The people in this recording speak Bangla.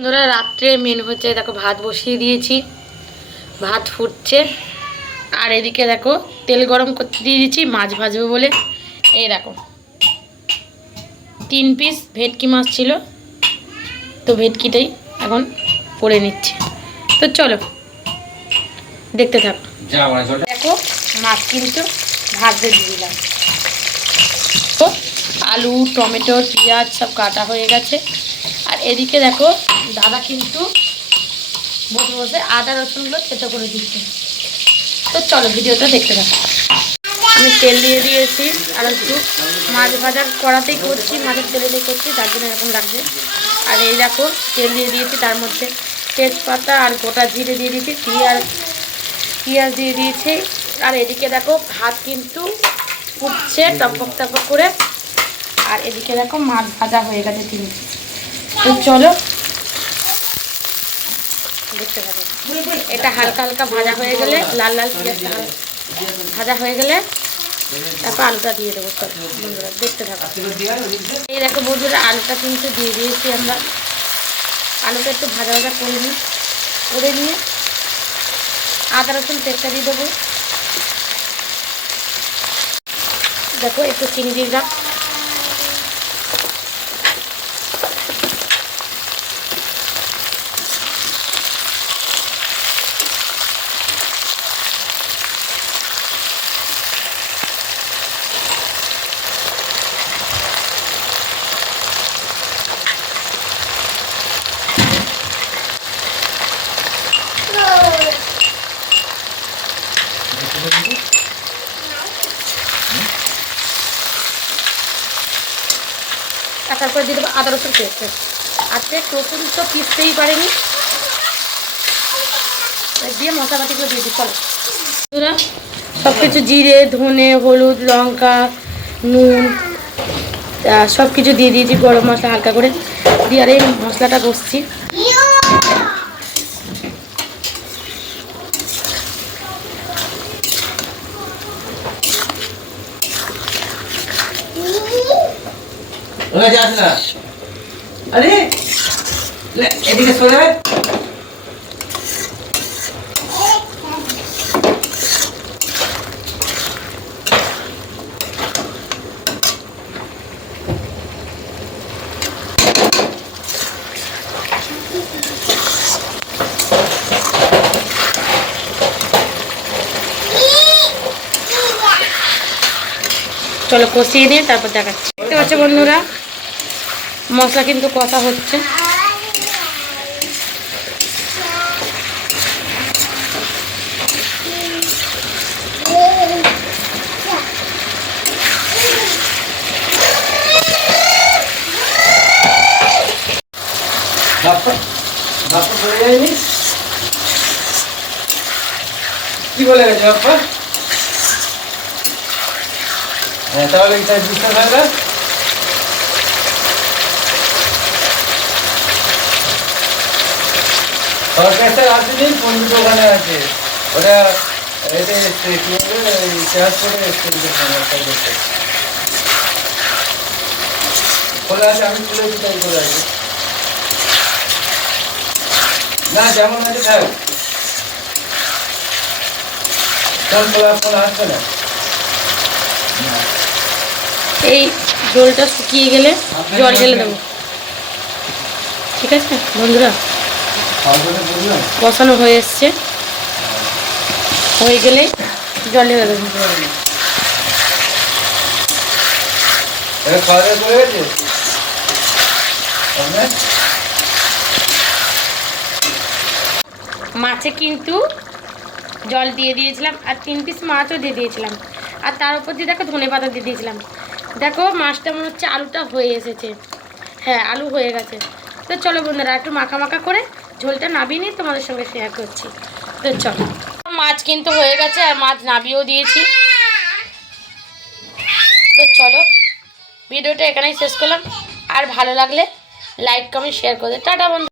বন্ধুরা রাত্রে মেন হচ্ছে দেখো ভাত বসিয়ে দিয়েছি, ভাত ফুটছে। আর এদিকে দেখো তেল গরম করতে দিয়ে দিয়েছি মাছ ভাজবো বলে। এই দেখো 3 পিস ভেটকি মাছ ছিল, তো ভেটকিটাই এখন করে নিচ্ছে। তো চলো দেখতে থাকো। দেখো মাছ কিন্তু ভাজতে দিয়ে দিলাম, তো আলু টমেটো পেঁয়াজ সব কাটা হয়ে গেছে। আর এদিকে দেখো দাদা কিন্তু বসে বসে আদা রসুনগুলো থেতো করে দিচ্ছে। তো চলো ভিডিওটা দেখতে থাকো। আমি তেল দিয়ে দিয়েছি আর একটু মাছ ভাজার কড়াতেই করছি, মাছের তেলেতেই করছি, তার জন্য এরকম লাগছে। আর এই দেখো তেল দিয়ে দিয়েছি, তার মধ্যে তেজপাতা আর গোটা জিরে দিয়ে দিয়েছি, পেঁয়াজ দিয়ে দিয়েছি। আর এদিকে দেখো ভাত কিন্তু ফুটছে টপক টপক করে। আর এদিকে দেখো মাছ ভাজা হয়ে গেছে 3 পিস। তো চলো দেখতে থাকো। এটা হালকা হালকা ভাজা হয়ে গেলে, লাল লাল পেঁয়াজটা ভাজা হয়ে গেলে তারপর আলুটা দিয়ে দেবো। চলো বন্ধুরা দেখতে থাকো। এই দেখো বন্ধুরা আলুটা কিন্তু দিয়ে দিয়েছি আমরা। আলুটা একটু ভাজা ভাজা করে নিয়ে আদা রসুন পেস্টটা দিয়ে দেবো। দেখো একটু চিনি দিয়ে দিলাম। তারপরে দিয়ে দেবো আদা রসুন পেস্ট। আর রসুন তো পিসতেই পারেনি, দিয়ে মশলাপাতিগুলো দিয়ে দিই। চলো বন্ধুরা সব কিছু জিরে ধনে হলুদ লঙ্কা নুন সব কিছু দিয়ে দিয়েছি, গরম মশলা হালকা করে দিয়ে। আর এই মশলাটা কষছি। আরে এদিকে সরে চলো কষিয়ে নিয়ে তারপর দেখাচ্ছি। দেখতে পাচ্ছ বন্ধুরা মশলা কিন্তু কষা হচ্ছে। কি বলে গেছে বাপ্পা? হ্যাঁ তাহলে এটা বুঝতে পারবে। সরকার আছে দিন পঞ্জিত ওখানে আছে, ওটা এটা কি বলবে চার্জ করে বলে আছে। আমি তুলে তাই করে আছি না, যেমন আছে থাক, ফোন আসবে না। এই জলটা শুকিয়ে গেলে জল ঢেলে দেবো। ঠিক আছে বন্ধুরা, বসানো হয়ে এসছে, হয়ে গেলে জল ঢেলে দেবো। মাছে কিন্তু জল দিয়ে দিয়েছিলাম আর 3 পিস মাছও দিয়ে দিয়েছিলাম। আর তার উপর দিয়ে দেখো ধনেপাতা দিয়ে দিয়েছিলাম। দেখো মাছটা মনে হচ্ছে আলুটা হয়ে এসেছে। হ্যাঁ আলু হয়ে গেছে। তো চলো বন্ধুরা একটু মাখা মাখা করে ঝোলটা নাবিয়ে নিয়ে তোমাদের সঙ্গে শেয়ার করছি। তো চলো মাছ কিন্তু হয়ে গেছে আর মাছ নাবিয়েও দিয়েছি। তো চলো ভিডিওটা এখানেই শেষ করলাম। আর ভালো লাগলে লাইক কমেন্ট শেয়ার করে টাটা বন্ধু।